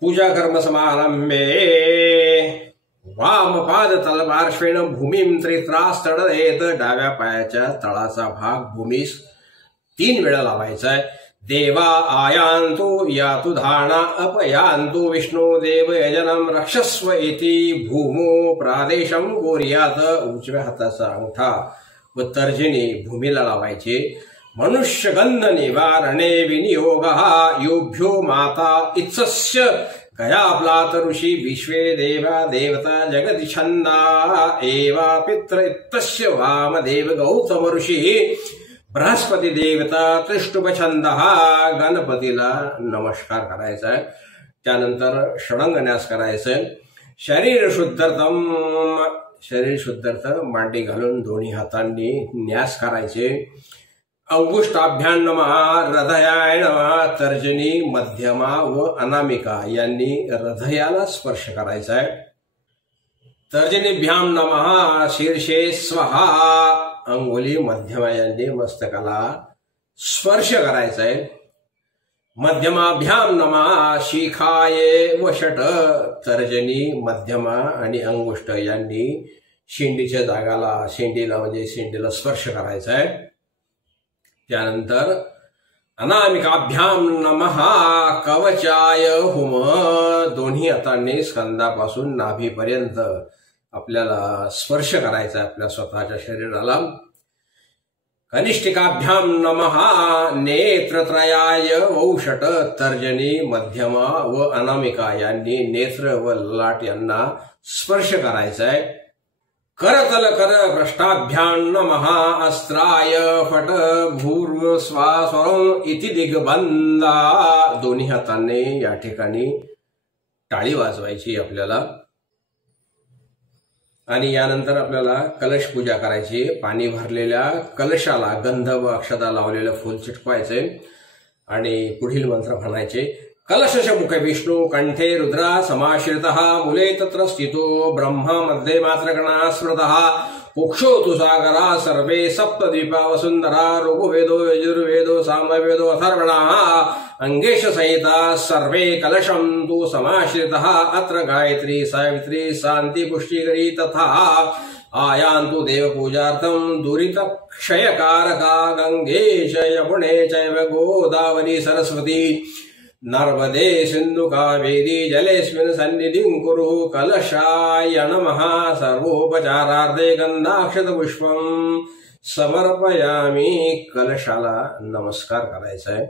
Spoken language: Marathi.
पूजा कर्म समारंभे वाम पाद तलपार्श्वेन भूमीम त्रित्रास्तडयेत, डाव्या पायाच्या तळाचा भाग भूमीस 3 वेळा लावायचा आहे. देवा आयान्तु यातु धाना अपयान्तु विष्णु देव यजनम रक्षस्व इति भूमो प्रादेशम गोर्यात. उजव्या हाताचा अंगठा व तर्जनी भूमीला लावायचे. मनुष्यगंध निवारणे विनियोगः योभ्यो माता इत्सस्य गयाप्लात ऋषी विश्वे देवा देवता जगति छंदा एवा पित्र इत्तस्य वामदेव गौतम ऋषी बृहस्पती देवता त्रिष्टुप छंदः. गणपतीला नमस्कार करायचा आहे. त्यानंतर षडंगन्यास करायचंय. शरीर शुद्धर्थम, शरीर शुद्धर्थ मांडी घालून दोन्ही हातांनी न्यास करायचे. अंगुष्टाभ्यां नमः, हृदयाय नमः. तर्जनी, मध्यमा व अनामिका यांनी हृदयाला स्पर्श करायचा आहे. तर्जनीभ्यां नमः, शीर्षे स्वहा. अंगुली मध्यमा यांनी मस्तकाला स्पर्श करायचा आहे. मध्यमाभ्यां नमः, शिखाये वषट. तर्जनी, मध्यमा आणि अंगुष्ट यांनी शेंडीच्या जागाला, शेंडीला म्हणजे शेंडीला स्पर्श करायचा आहे. त्यानंतर अनामिकाभ्याम नमः, कवचाय हुम. दोन्ही हातांनी स्कंदापासून नाभीपर्यंत आपल्याला स्पर्श करायचा आपल्या स्वतःच्या शरीराला. कनिष्ठिकाभ्याम नमः, नेत्रत्रयाय वौषट. तर्जनी, मध्यमा व अनामिका यांनी नेत्र व ललाट यांना स्पर्श करायचा आहे. करतल कर पृष्ठाभ्यां नमः, अस्त्राय फट भूर्व स्वास्वरम इति दिग्बंधा. दोन्ही हातांनी या ठिकाणी टाळी वाजवायची आपल्याला. आणि यानंतर आपल्याला कलश पूजा करायची. पाणी भरलेल्या कलशाला गंध व अक्षता लावलेलं फूल चिटकवायचे आणि पुढील मंत्र म्हणायचे. कलशस्य मुखे विष्णु, कंठे रुद्रा समाश्रितः, मूले तत्र स्थितो ब्रह्मा, मध्ये मात्रगणा स्मृतः, कुक्षो तु सागरा सर्वे सप्तद्वीपा वसुंधरा, ऋग्वेदो यजुर्वेदो सामवेदो अथर्वणः, अंगेश संहिता सर्वे कलशं तु समाश्रितः, अत्र गायत्री सावित्री शांति पुष्टिकरी तथा आयान्तु देवपूजार्थं दुरितक्षयकारका, गंगे च यमुने चैव गोदावरी सरस्वती, नर्मदे सिंधु कावेरी जलेस्मिन् सन्निधिं कुरु. कलशाय नमः, सर्वोपचारार्थे गंधाक्षत पुष्पं समर्पयामि. कलशाला नमस्कार करायचा आहे.